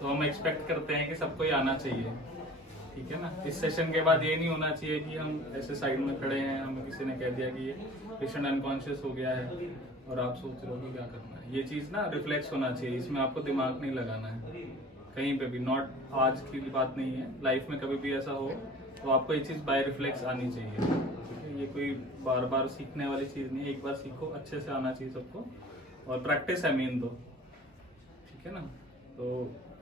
तो हम एक्सपेक्ट करते हैं कि सबको ही आना चाहिए, ठीक है ना। इस सेशन के बाद ये नहीं होना चाहिए कि हम ऐसे साइड में खड़े हैं, हमें किसी ने कह दिया कि ये पेशेंट अनकॉन्शियस हो गया है और आप सोच रहे हो कि क्या करना है। ये चीज़ ना रिफ्लेक्स होना चाहिए, इसमें आपको दिमाग नहीं लगाना है कहीं पे भी। नॉट आज की बात नहीं है, लाइफ में कभी भी ऐसा हो तो आपको ये चीज़ बाय रिफ्लेक्स आनी चाहिए, ठीक है। ये कोई बार बार सीखने वाली चीज़ नहीं है, एक बार सीखो अच्छे से आना चाहिए सबको, और प्रैक्टिस है मेन तो, ठीक है ना। तो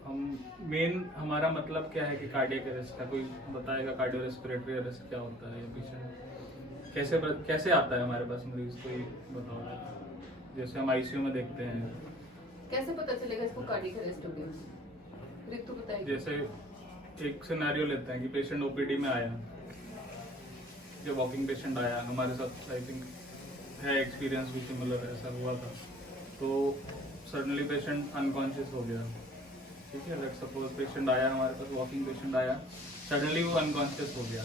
हम मेन हमारा मतलब क्या है कि कार्डियक अरेस्ट का, कोई बताएगा कार्डियो रेस्पिरेटरी अरेस्ट क्या होता है, या पेशेंट कैसे आता है हमारे पास मरीज, कोई बताओ। जैसे हम आईसीयू में देखते हैं, कैसे पता चलेगा इसको कार्डियक अरेस्ट हो गया? ऋतु बताइए। जैसे एक सिनेरियो लेते हैं कि पेशेंट ओपीडी में आया, जो वॉकिंग पेशेंट आया हमारे साथ, आई थिंक है एक्सपीरियंस भी सिमिलर ऐसा हुआ था। तो सडनली पेशेंट अनकॉन्शियस हो गया, ठीक है। लेट्स सपोज पेशेंट आया हमारे पास, वॉकिंग पेशेंट आया, सडनली वो अनकॉन्शियस हो गया,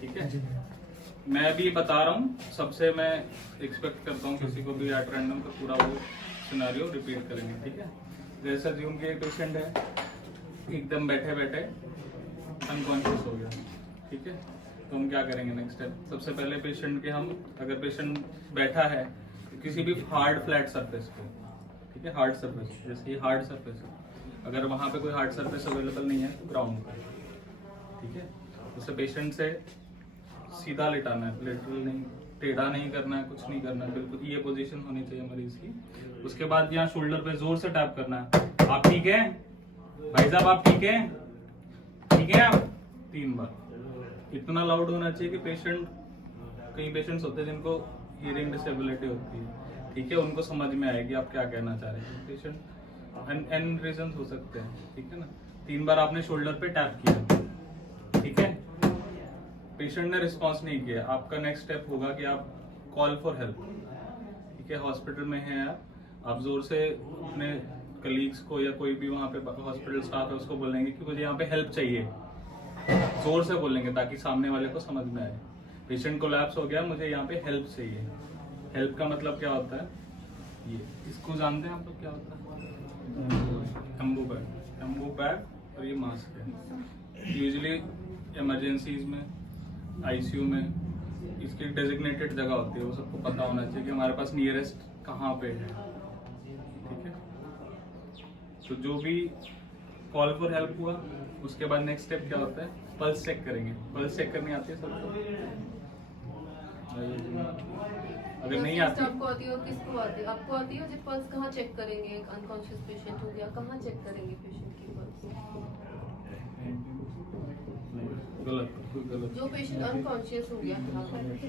ठीक है। मैं भी बता रहा हूँ, सबसे मैं एक्सपेक्ट करता हूँ किसी को भी एट रैंडम का पूरा वो सिनेरियो रिपीट करेंगे, ठीक है। जैसे अज्यूम कि एक पेशेंट है, एकदम बैठे बैठे अनकॉन्शियस हो गया, ठीक है। तो हम क्या करेंगे नेक्स्ट स्टेप, सबसे पहले पेशेंट के हम, अगर पेशेंट बैठा है किसी भी हार्ड फ्लैट सरफेस पे, ठीक है, हार्ड सरफेस, जैसे ये हार्ड सरफेस है, अगर वहाँ पे कोई हार्ड सरफेस अवेलेबल नहीं है तो ग्राउंड पर, ठीक है। उससे पेशेंट से सीधा लिटाना है, लिटरल नहीं, टेढ़ा नहीं करना है, कुछ नहीं करना है, बिल्कुल ये पोजीशन होनी चाहिए मरीज की। उसके बाद यहाँ शोल्डर पे जोर से टैप करना है, आप ठीक है भाई साहब, आप ठीक है, ठीक है आप, 3 बार। इतना लाउड होना चाहिए कि पेशेंट, कई पेशेंट्स होते हैं जिनको हियरिंग डिसेबिलिटी होती है, ठीक है, उनको समझ में आएगी आप क्या कहना चाह रहे हैं। पेशेंट एन रीजन हो सकते हैं, ठीक है ना। 3 बार आपने शोल्डर पे टैप किया, ठीक है। पेशेंट ने रिस्पॉन्स नहीं किया, आपका नेक्स्ट स्टेप होगा कि आप कॉल फॉर हेल्प, ठीक है। हॉस्पिटल में हैं आप जोर से अपने कलीग्स को या कोई भी वहाँ पे हॉस्पिटल स्टाफ है उसको बोलेंगे कि मुझे यहाँ पे हेल्प चाहिए, जोर से बोलेंगे ताकि सामने वाले को समझ में आए। पेशेंट कोलैप्स हो गया, मुझे यहाँ पे हेल्प चाहिए। हेल्प का मतलब क्या होता है, ये इसको जानते हैं आप लोग क्या होता है, एम्बू पैड और ये मास्क है। यूजुअली इमरजेंसीज में, आईसीयू में इसकी डेजिग्नेटेड जगह होती है, वो सबको पता होना चाहिए कि हमारे पास नियरेस्ट कहाँ पे है, ठीक है। तो जो भी कॉल फॉर हेल्प हुआ, उसके बाद नेक्स्ट स्टेप क्या होता है, पल्स चेक करेंगे। पल्स चेक करनी आती है सबको? अगर नहीं आती, आपको आती है और किसको आती है? आपको आती है? जब पल्स कहाँ चेक करेंगे? एक अनकॉन्शियस पेशेंट हो गया, कहाँ चेक करेंगे पेशेंट की पल्स? गलत। जो पेशेंट अनकॉन्शियस हो गया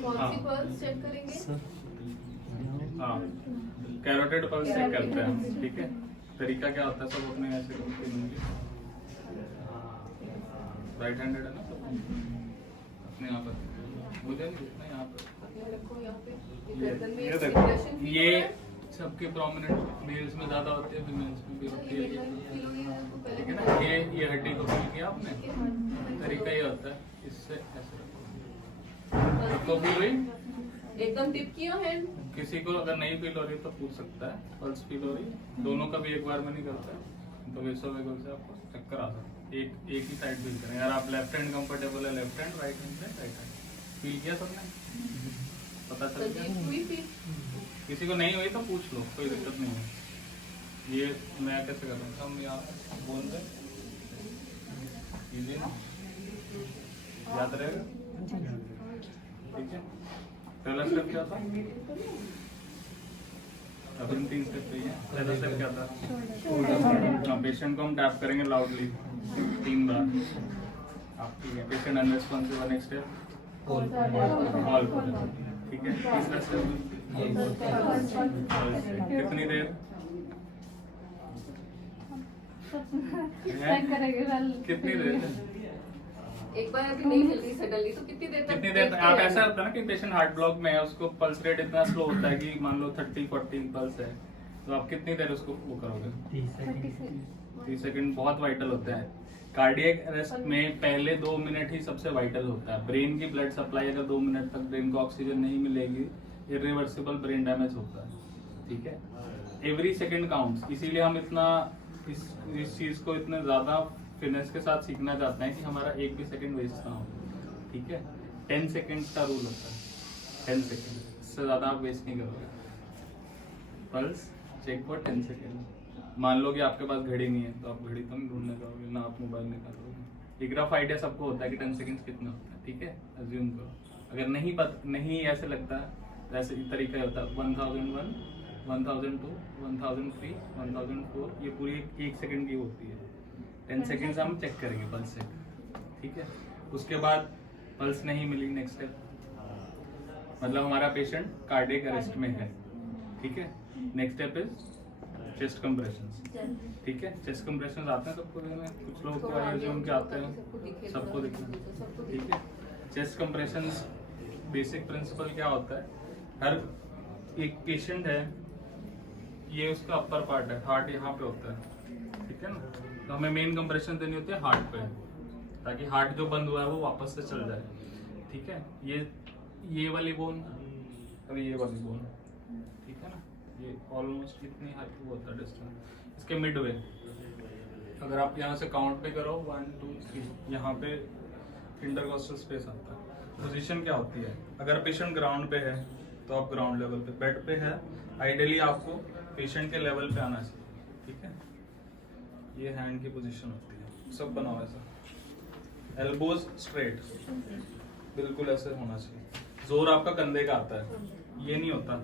कौन सी पल्स चेक करेंगे? हाँ, कैरोटिड पल्स चेक करते हैं, ठीक है। तरीका क्या होता है, सब अपने ऐसे राइट हैंडेड है ना सब, अपने यहाँ पर मुझे नहीं दिखना, यहाँ पर ये सबके प्रोमिनेंट मेल्स में ज्यादा होते हैं, फीमेल्स में भी होती है, ठीक है ना। ये हड्डी को फील किया आपने, तरीका ये होता है, इससे ऐसे आपको फील हुई, एकदम टिप किया हैंड। किसी को अगर नहीं फील हो रही तो पूछ सकता है, पल्स फील हो रही, दोनों का भी एक बार में नहीं करता है, तो वैसा वेगल से आपको चक्कर आ सकता है। एक ही साइड फील करें, अगर आप लेफ्ट हैंड कंफर्टेबल है लेफ्ट हैंड, राइट हैंड से राइट हैंड। फील किया सबने, पता चल गया। किसी को नहीं हुई तो पूछ लो, कोई दिक्कत नहीं है। ये मैं कैसे कर रहा हूँ, हम यहाँ बोल रहे इजी ना, याद रहेगा, ठीक है। पहला स्टेप क्या था, अभी 3 स्टेप चाहिए। पहला स्टेप क्या था, पेशेंट को हम टैप करेंगे लाउडली 3 बार, आप ठीक है। Patient unresponsive, next step call, ठीक है। तीसरा स्टेप कितनी देर, कितनी देर, एक बार अभी नहीं मिल रही सडनली तो कितनी देर तक? कितनी देर आप, ऐसा होता है ना कि पेशेंट हार्ट ब्लॉक में है, उसको पल्स रेट इतना स्लो होता है कि मान लो 30-40 पल्स है, तो आप कितनी देर उसको वो करोगे? 30 सेकंड बहुत वाइटल होता है। कार्डियक अरेस्ट में पहले 2 मिनट ही सबसे वाइटल होता है। ब्रेन की ब्लड सप्लाई अगर 2 मिनट तक ब्रेन को ऑक्सीजन नहीं मिलेगी, इरिवर्सिबल ब्रेन डैमेज होता है, ठीक है। एवरी सेकंड काउंट्स, इसीलिए हम इतना इस चीज़ को इतने ज़्यादा फिनेस के साथ सीखना चाहते हैं कि हमारा एक भी सेकंड वेस्ट ना हो, ठीक है। 10 सेकंड्स का रूल होता है, 10 सेकंड, इससे ज़्यादा आप वेस्ट नहीं करोगे। Pulse check for 10 second. मान लो कि आपके पास घड़ी नहीं है तो आप घड़ी तो नहीं ढूंढने जाओगे, ना आप मोबाइल निकालोगे। एक रफ आइडिया सबको होता है कि 10 सेकंड्स कितना होता है, ठीक है, अज्यूम करो। अगर नहीं ऐसे लगता है तो ऐसे ही तरीका होता है 1001, 1002, 1003, 1004, ये पूरी 1 सेकंड की होती है। 10 सेकंड्स हम चेक करेंगे पल्स से, ठीक है। उसके बाद पल्स नहीं मिली, नेक्स्ट स्टेप मतलब हमारा पेशेंट कार्डियक अरेस्ट में है, ठीक है। Next step is chest compressions, ठीक है। चेस्ट कंप्रेशंस आते हैं सबको देने, कुछ लोग को आयोजन के आते हैं, सबको दिखना, ठीक है। चेस्ट कंप्रेशंस बेसिक प्रिंसिपल क्या होता है, हर एक पेशेंट है, ये उसका अपर पार्ट है, हार्ट यहाँ पे होता है, ठीक है ना। तो हमें मेन कंप्रेशन देनी होती है हार्ट पे, ताकि हार्ट जो बंद हुआ है वो वापस से चल जाए, ठीक है। ये वाली बोन और ये वाली बोन, ठीक है ना, ये ऑलमोस्ट इतनी हाई वो होता है डिस्टेंस। इसके मिडवे अगर आप यहाँ से काउंट पे करो 1 2 3, यहाँ पे इंटरकॉस्टल स्पेस आता है। पोजीशन क्या होती है, अगर पेशेंट ग्राउंड पे है तो आप ग्राउंड लेवल पे, बेड पे है आइडियली आपको पेशेंट के लेवल पे आना चाहिए, ठीक है। ये हैंड की पोजीशन होती है, सब बनाओ ऐसा, एल्बोज स्ट्रेट, बिल्कुल ऐसे होना चाहिए। जोर आपका कंधे का आता है, ये नहीं होता,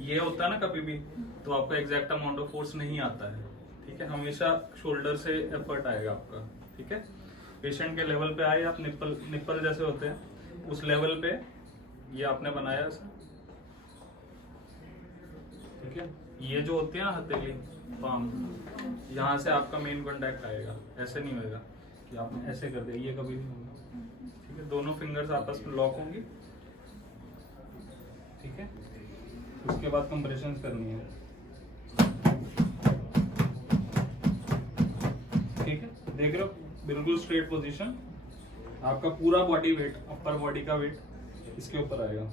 ये होता है ना कभी भी तो आपका एग्जैक्ट अमाउंट ऑफ फोर्स नहीं आता है, ठीक है। हमेशा शोल्डर से एफर्ट आएगा आपका, ठीक है। पेशेंट के लेवल पे आए, आप निप्पल जैसे होते हैं उस लेवल पे ये आपने बनाया ऐसा, ठीक है। ये जो होती है ना हथेली, पाम, यहाँ से आपका मेन कांटेक्ट आएगा, ऐसे नहीं होएगा कि आपने ऐसे कर दिया, ये कभी नहीं होगा, ठीक है। दोनों फिंगर्स आपस में लॉक होंगी, ठीक है। उसके बाद कंप्रेशंस करनी है, ठीक है। देख रहे हो बिल्कुल स्ट्रेट पोजीशन, आपका पूरा बॉडी वेट, अपर बॉडी का वेट इसके ऊपर आएगा,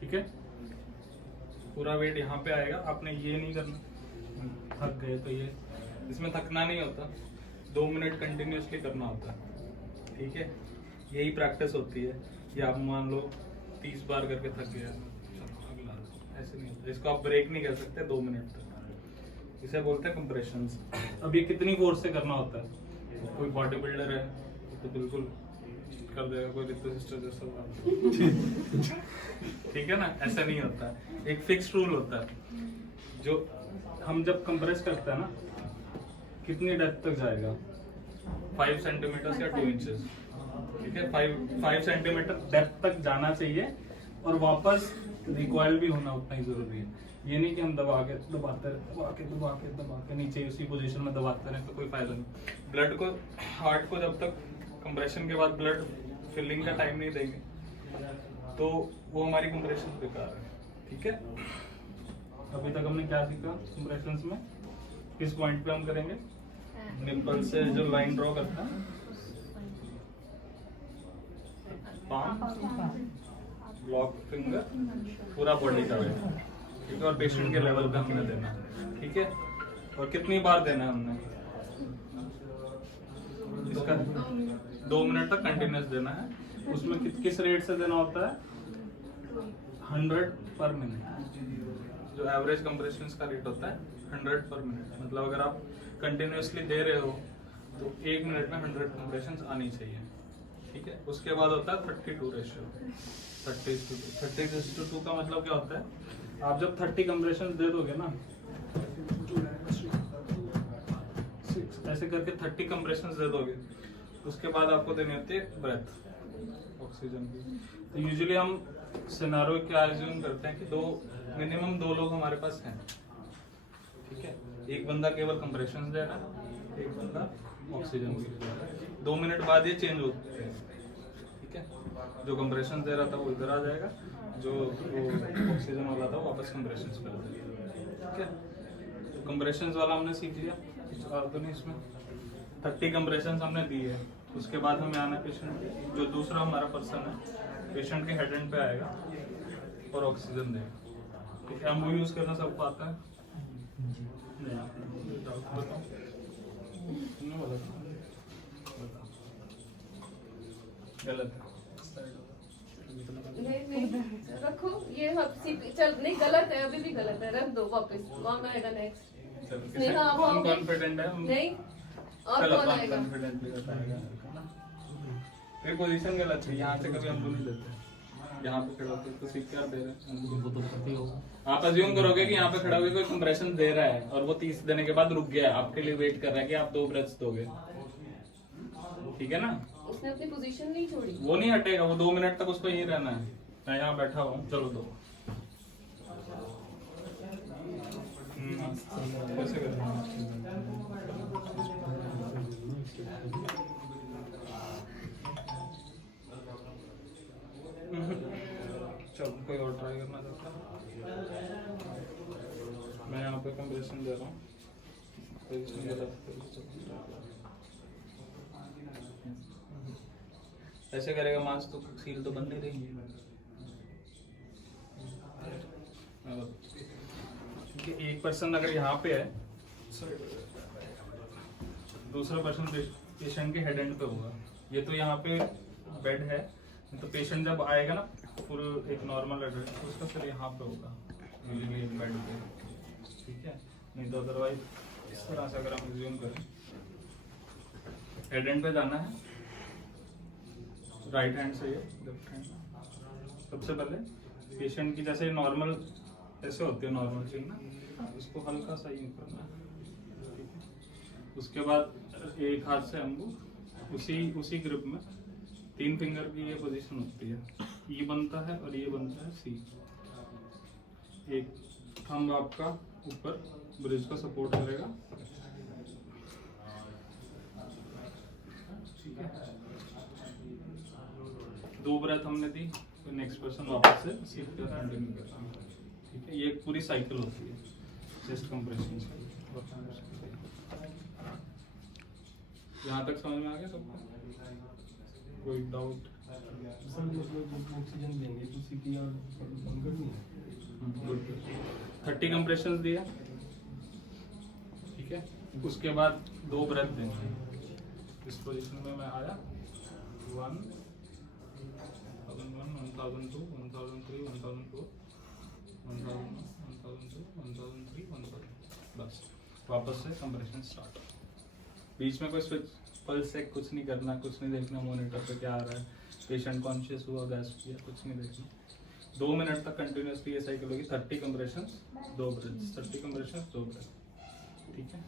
ठीक है। पूरा वेट यहाँ पे आएगा, आपने ये नहीं करना, थक गए तो ये, इसमें थकना नहीं होता, 2 मिनट कंटिन्यूसली करना होता है, ठीक है। यही प्रैक्टिस होती है, या आप मान लो 30 बार करके थक गया, अगला, ऐसे नहीं होता। इसको आप ब्रेक नहीं कर सकते 2 मिनट तक, इसे बोलते हैं कंप्रेशंस। अब ये कितनी फोर्स से करना होता है, तो कोई बॉडी बिल्डर है तो बिल्कुल कर देगा, कोई रितु सिस्टर जैसा ठीक है ना, ऐसा नहीं होता है। एक फिक्स रूल होता है, जो हम जब कंप्रेस करते हैं ना, कितनी डेप्थ तक जाएगा, 5 सेंटीमीटर या 2 इंचेस, ठीक है। 5 सेंटीमीटर डेप्थ तक जाना चाहिए और वापस रिकॉइल भी होना उतना ही जरूरी है। ये नहीं कि हम दबाते नीचे उसी पोजीशन में दबाते रहे तो कोई फायदा नहीं। ब्लड को, हार्ट को जब तक कंप्रेशन के बाद ब्लड फिलिंग का टाइम नहीं देंगे तो वो हमारी कंप्रेशन बेकार है, ठीक है। अभी तक हमने क्या सीखा कंप्रेशंस में, किस पॉइंट पे हम करेंगे, निप्पल से जो लाइन ड्रॉ करता है, पाम, लॉक फिंगर, पूरा बॉडी का वेट, ठीक है। और पेशेंट के लेवल पे हमने देना, ठीक है। और कितनी बार देना है हमने, इसका 2 मिनट तक कंटिन्यूस देना है। उसमें किस रेट से देना होता है, 100 पर मिनट, जो एवरेज कंप्रेशंस का रेट होता है 100 पर मिनट। मतलब अगर आप कंटिन्यूसली दे रहे हो तो 1 मिनट में 100 कंप्रेशंस आनी चाहिए, ठीक है। उसके बाद होता है 32 रेशियो, 30:2 का मतलब क्या होता है, आप जब 30 कंप्रेशन दे दोगे ना, ऐसे करके 30 कंप्रेशन दे दोगे, उसके बाद आपको देनी होती है ब्रेथ, ऑक्सीजन की। तो यूजुअली हम सिनारियो क्या एज्यूम करते हैं कि मिनिमम 2 लोग हमारे पास हैं, ठीक है। एक बंदा केवल कंप्रेशन दे रहा है, एक बंदा ऑक्सीजन की दे रहा है। 2 मिनट बाद ये चेंज होते हैं, ठीक है। जो कंप्रेशन दे रहा था वो इधर आ जाएगा, जो ऑक्सीजन वाला था वो वापस कंप्रेशन कर देगा, ठीक है। तो कंप्रेशन वाला हमने सीख लिया, और तो नहीं इसमें 30 कंप्रेशन हमने दी है। उसके बाद हमें आना पेशेंट, जो दूसरा हमारा पर्सन है, पेशेंट के हेड एंड पे आएगा और ऑक्सीजन देगा, एम्बू यूज करना सबको आता है? नहीं आता। बताओ। तुमने बोला था। बताओ। गलत है। नहीं रखो ये चल नहीं गलत है, अभी भी गलत है, रख दो वापस। कौन आएगा नेक्स्ट? स्नेहा आप कौन आओगे? कॉन्फिडेंट है? नहीं और चलो कौन कौन आएगा? कॉन्फिडेंटली बताएगा? फिर पोजीशन गलत है, यहाँ से कभी हमको नहीं देते। यहाँ पे खड़ा होकर तो सीख कर दे रहे हैं, वो तो पता ही होगा। आप अज्यूम करोगे कि यहाँ पे खड़ा होकर कोई कंप्रेशन दे रहा है और वो 30 देने के बाद रुक गया, आपके लिए वेट कर रहा है कि आप 2 ब्रेथ्स दोगे, ठीक है ना? उसने अपनी पोजीशन नहीं छोड़ी। वो नहीं हटेगा, वो 2 मिनट तक उसको यही रहना है। मैं यहाँ बैठा हूँ, चलो दो। कैसे करना है? चलो कोई और ट्राई करना चाहता है? मैं यहाँ पे कंप्रेशन दे रहा हूँ। पोजीशन गलत है। ऐसे करेगा मांस तो सील तो बंद नहीं रहेगी। क्योंकि एक पर्सन अगर यहाँ पे है, दूसरा पर्सन पेशेंट के हेड एंड पे होगा। ये तो यहाँ पे बेड है, तो पेशेंट जब आएगा ना फुल एक नॉर्मल एड्रेस, तो उसका सर यहाँ पे होगा बेड पे, ठीक है? नहीं तो अदरवाइज इस तरह से अगर हम रिज्यूम करें, हेड एंड पे जाना है राइट हैंड से, लेफ्ट हैंड। सबसे पहले पेशेंट की जैसे नॉर्मल ऐसे होती है नॉर्मल चीज ना, उसको हल्का सा यूं करना है, ठीक है? उसके बाद एक हाथ से अंगूठ उसी ग्रिप में 3 फिंगर की ये पोजीशन होती है, ये बनता है और ये बनता है सी। एक थंब आपका ऊपर ब्रिज को सपोर्ट करेगा, ठीक है? 2 ब्रेथ हमने दी, तो नेक्स्ट पर्सन वापस से सीट पे कंटिन्यू करता है, ठीक है? ये एक पूरी साइकिल होती है चेस्ट कंप्रेशन की। यहाँ तक समझ में आ गया सबको? कोई डाउट? ऑक्सीजन देंगे तो सीपीआर बंद करनी है। गुड। 30 कंप्रेशंस दिया, ठीक है? उसके बाद 2 ब्रेथ देंगे। इस पोजीशन में मैं आया, 1 1001 1002 1003 1004 1001 1002 1003 1000, बस वापस से कंप्रेशन स्टार्ट। बीच में कोई स्विच पल्स चेक कुछ नहीं करना, कुछ नहीं देखना मॉनिटर पे क्या आ रहा है, पेशेंट कॉन्शियस हुआ, गैस किया, कुछ नहीं देखना। 2 मिनट तक कंटिन्यूसली ये साइकिल होगी। 30 कंप्रेशंस 2 ब्रेथ्स, 30 कंप्रेशंस 2 ब्रेथ, ठीक है?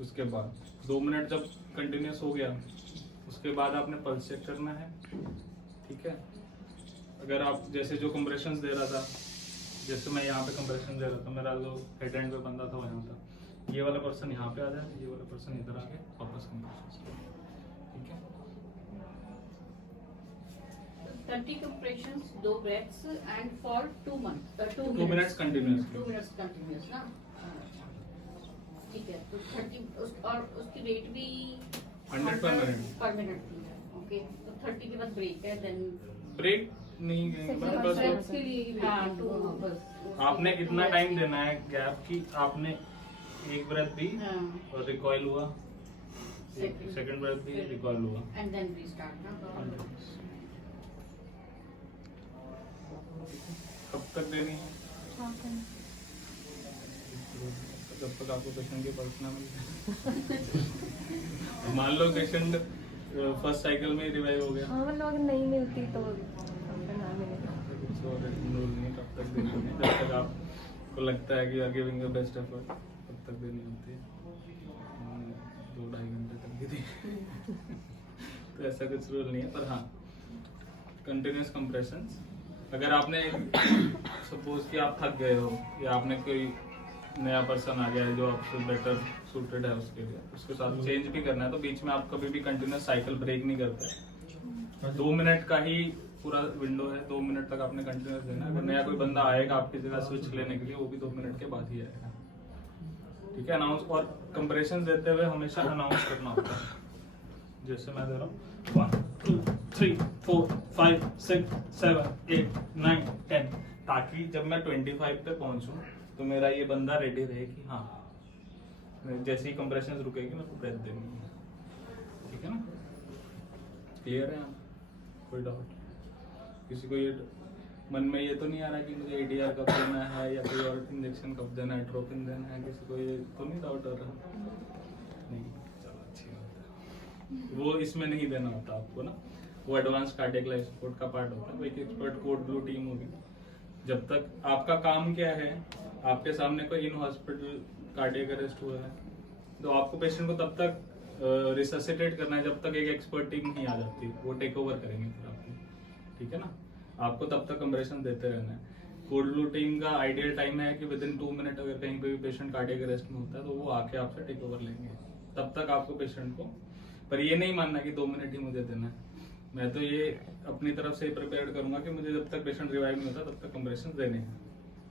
उसके बाद 2 मिनट जब कंटिन्यूस हो गया, उसके बाद आपने पल्स चेक करना है, ठीक है? अगर आप जैसे जो कंप्रेशंस दे रहा था, जैसे मैं यहाँ पे कंप्रेशन दे रहा था, मेरा जो हेड एंड पे बंदा था वो यहाँ था, ये वाला पर्सन यहाँ पे आ जाए, ये वाला पर्सन इधर आ गया, वापस कंप्रेशन, ठीक है? 30 compressions, 2 breaths, and for 2 months. 2 minutes continuous। 2 minutes continuous ना? ठीक है, तो 30 और उसकी रेट भी 100 per minute। की है। ओके, तो 30 के बाद ब्रेक है, देन ब्रेक नहीं देंगे मैम, बस ब्रेथ्स के लिए ही हाँ, waiting। 2 बस। आपने इतना टाइम देना है गैप की आपने एक ब्रेथ दी हाँ, और रिकॉइल हुआ, Second। सेकंड ब्रेथ दी, रिकॉइल हुआ। and then restart ना? कब तक देनी है? जब तक आपको पेशेंट के पल्स ना मिले। मान लो पेशेंट फर्स्ट साइकिल में रिवाइव हो गया, हाँ मतलब अगर नहीं मिलती तो फिर ना मिलेगा। कुछ और रूल नहीं, तब तक देनी है जब तक आपको लगता है कि you are giving your best effort, तब तक देनी होती है। 2-2.5 घंटे तक भी दी। तो ऐसा कुछ रूल नहीं है, पर हाँ कंटिन्यूस कंप्रेशंस। अगर आपने सपोज कि आप थक गए हो या आपने कोई नया पर्सन आ गया है जो आपसे बेटर सूटेड है उसके लिए, उसके साथ चेंज भी करना है, तो बीच में आप कभी भी कंटिन्यूस साइकिल ब्रेक नहीं करते। 2 मिनट का ही पूरा विंडो है, 2 मिनट तक आपने कंटिन्यूस देना है। अगर नया कोई बंदा आएगा आपकी जगह स्विच लेने के लिए, वो भी 2 मिनट के बाद ही आएगा, ठीक है? अनाउंस और कंप्रेशन देते हुए हमेशा अनाउंस करना होता है, जैसे मैं दे रहा हूँ 1 2 3 4 5 6 7 8 9 10, ताकि जब मैं 25 पे पहुंचूं तो मेरा ये बंदा रेडी रहे कि हाँ जैसे ही कंप्रेशन रुकेगी मेरे को ब्रेथ देनी है। ठीक है ना, क्लियर है आप? कोई डाउट? किसी को ये मन में ये तो नहीं आ रहा कि मुझे एडीआर कब देना है या कोई और इंजेक्शन कब देना है, ट्रोपिन देना है? किसी को ये तो नहीं डाउट आ रहा? नहीं, चलो अच्छी बात है। वो इसमें नहीं देना होता आपको ना, वो एडवांस कार्डियक लाइफ सपोर्ट का पार्ट होता है। वो एक एक्सपर्ट कोड ब्लू टीम होगी। जब तक आपका काम क्या है, आपके सामने कोई इन हॉस्पिटल कार्डियक अरेस्ट हुआ है तो आपको पेशेंट को तब तक रिससिटेट करना है जब तक एक एक्सपर्ट टीम नहीं आ जाती, वो टेक ओवर करेंगे फिर आपको। ठीक है ना, आपको तब तक कंप्रेशन देते रहना है। कोड ब्लू टीम का आइडियल टाइम है कि विद इन 2 मिनट अगर कहीं पे भी पेशेंट कार्डियक अरेस्ट में होता है तो वो आके आपसे टेक ओवर लेंगे। तब तक आपको पेशेंट को, पर ये नहीं मानना कि 2 मिनट ही मुझे देना है। मैं तो ये अपनी तरफ से प्रिपेयर करूंगा कि मुझे जब तक पेशेंट रिवाइव नहीं होता तब तक कंप्रेशन देने हैं।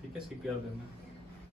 ठीक है, सीपीआर देना है।